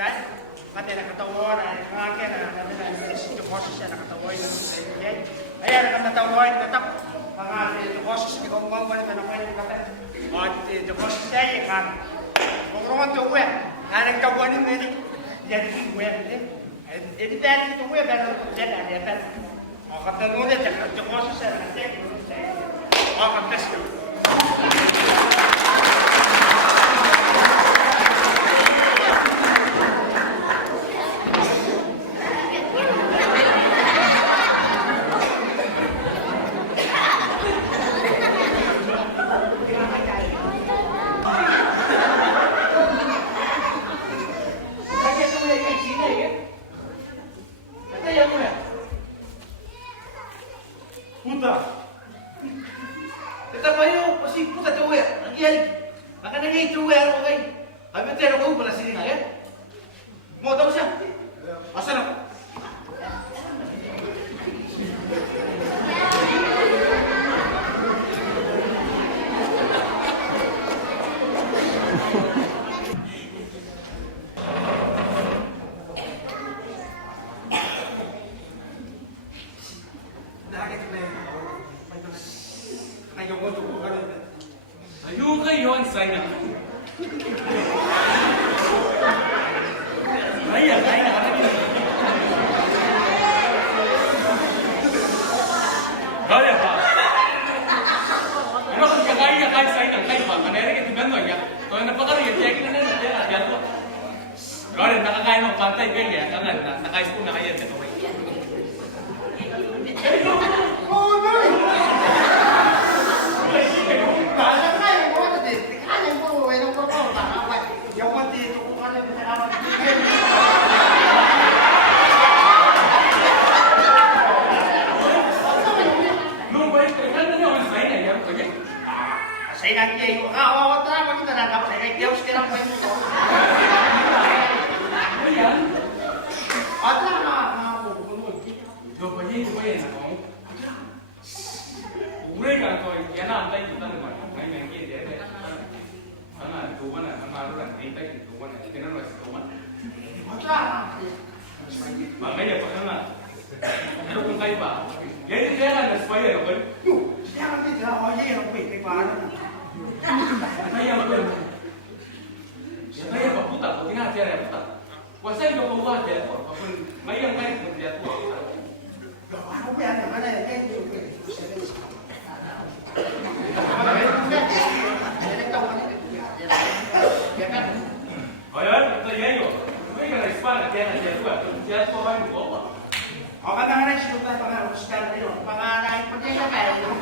tayo. Pati nakatawa na akin na si Jokoses siya nakatawa yung yan. Ayan, nakatawa yung tatap. Mga Jokoses, hindi ko mga wala na kayo kata. At Jokoses siya kan. Kung roman to uwe, anong tawa ni Mary, yan yung uwe. Ini tadi itu uwe baru jalan dia kan. Oh kata nude Jokoses siya nakatawa. Oh kata siya. Puta! Kita bayo, pasti puta tu ya. Lagi lagi. Akan lagi tu ya orang lain. Habis tu orang pula sini ya. Mau tahu siapa? Asal apa? Ayun kayo ang sana. Kaya. Kaya pa. Ano kung kaya sana kayo pa? Kanere ka tiban mo ya. Kung napakariya, check na na diyan po. Kaya nakakain ng pantay kaya kangan nakais po na kaya dito. Saya nak kiai, awak terang kita nak saya kiai jauh sekarang main motor. Ayan. Ada nak Doon pa yan ako. Ure ka to, yan na antay kita naman. May nangyay dito. Ana, tuwan na, marulan, intay tuwan na. Tinan mo sa tuwan. Makanya pa na. Pero kung kayo ba? Yan kaya ka na-spire ako. Jangan kita awalnya yang baik mana? Kaya ba? Kaya ba puta, kung tinatira ya puta. Wasay ko kung wala dito. Kung may ang kayo kung dito. Ano ba yan? Mana yan? Ayan, ito yan yun. May ka na-spire, kaya na dito. Kaya po kayo mo ba? O pangalan siya tayo pangalan sa kanila. Pangalan pa niya kayo.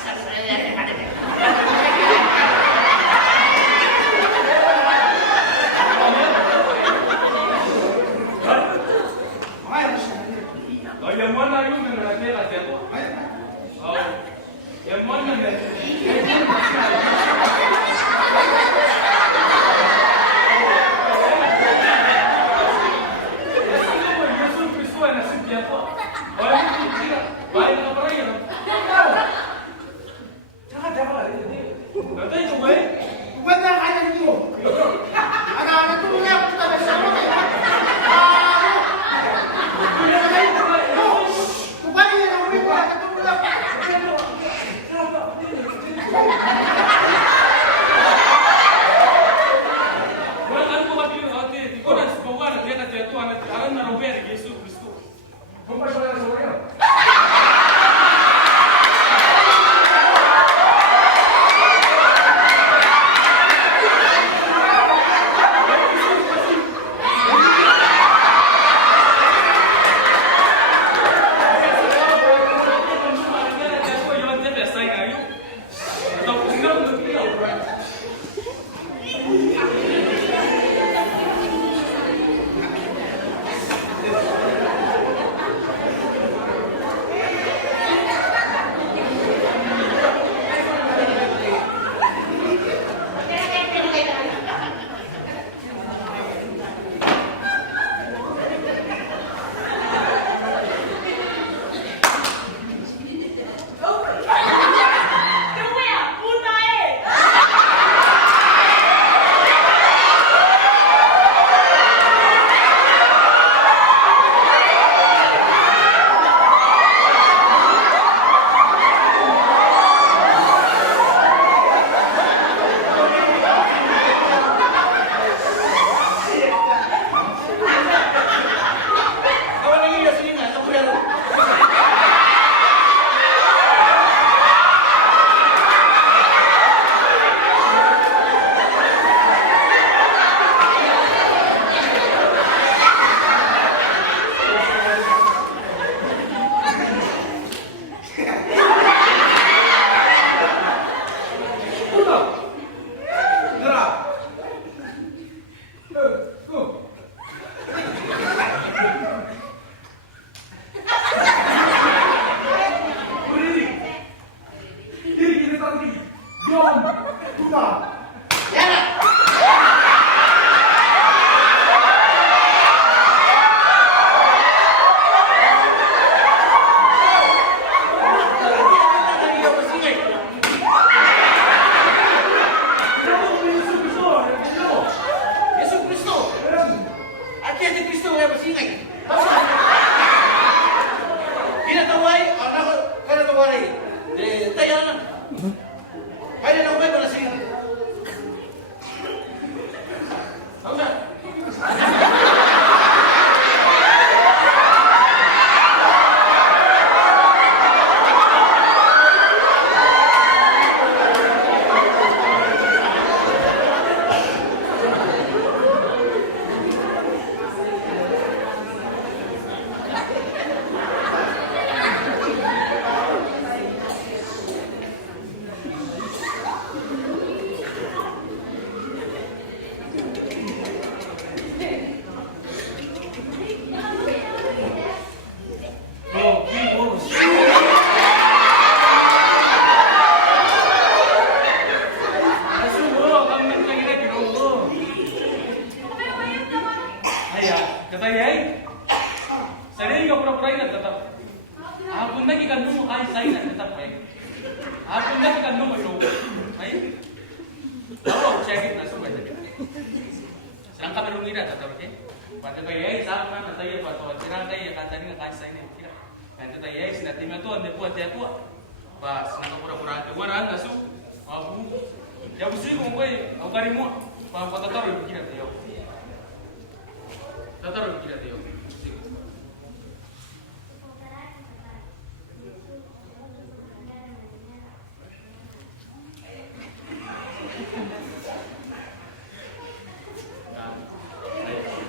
Sa saya ni ada. Oh, yang mana yung nangyay kasi ako? Oh, yang mana na? Tahu cekit na sumpah jadi. Serang kami rumah ida tahu ke? Pada bayi sama mana tahu ya atau serang tahu kata ini nggak kasih ini kira. Nanti tahu ya sih nanti itu ande buat ya tua. Pas nak pura-pura tu orang nasu. Abu. Ya busi kau aku kari mu. Pak tahu kira tu yo. Tahu kira tu yo.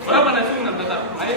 Berapa nasi nak tetap? Ayo.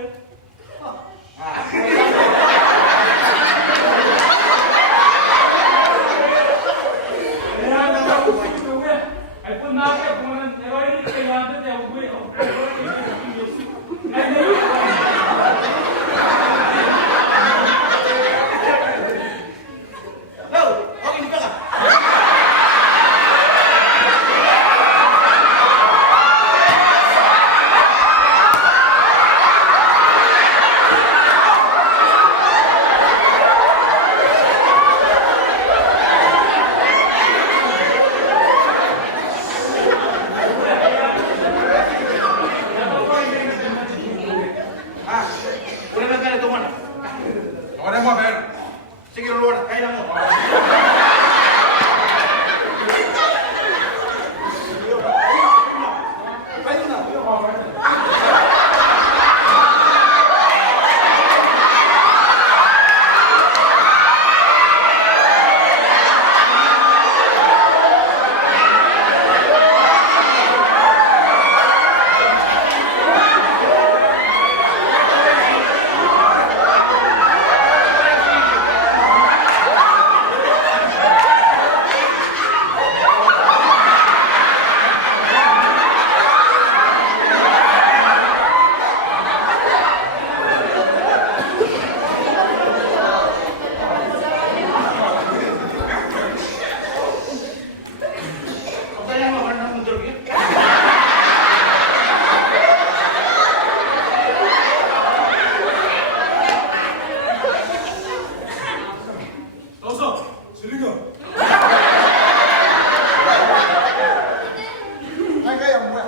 Okay, di ba ka? Wala na kaya tuman. Ahora vamos a ver. Sige, luluwa na. Kaya na mo. Kaya mo, wala na mundur yun. 어서 지르겨. Ay, kaya mo ya.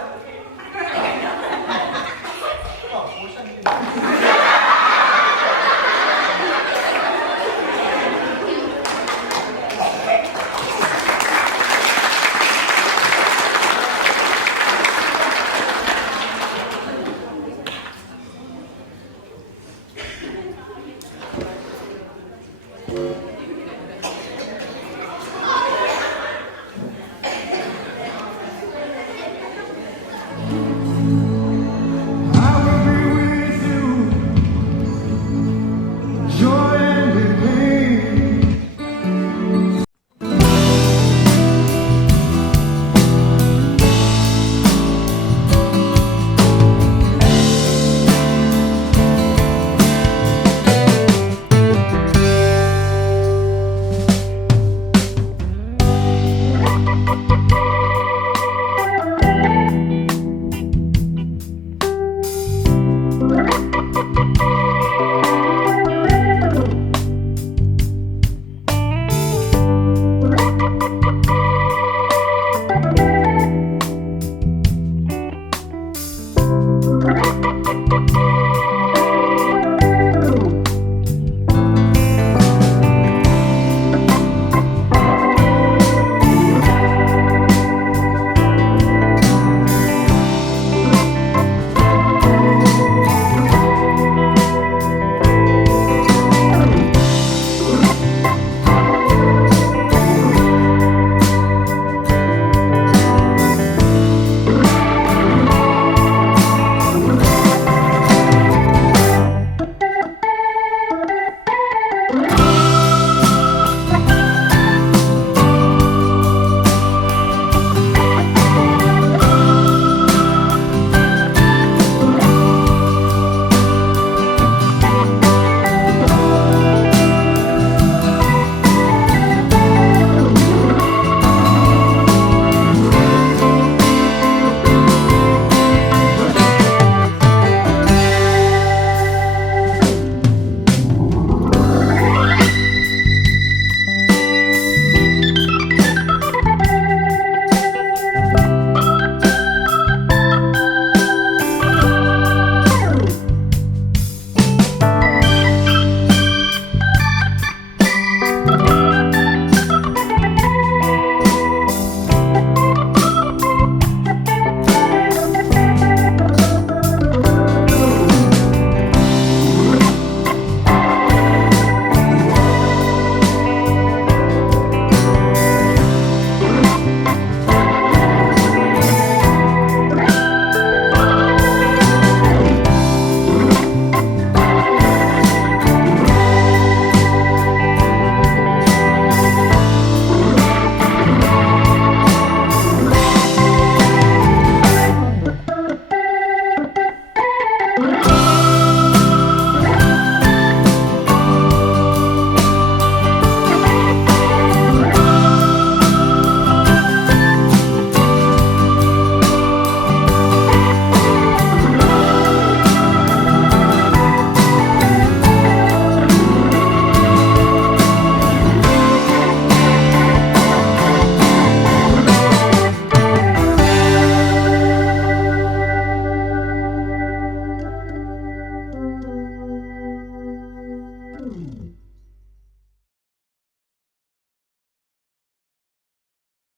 Thank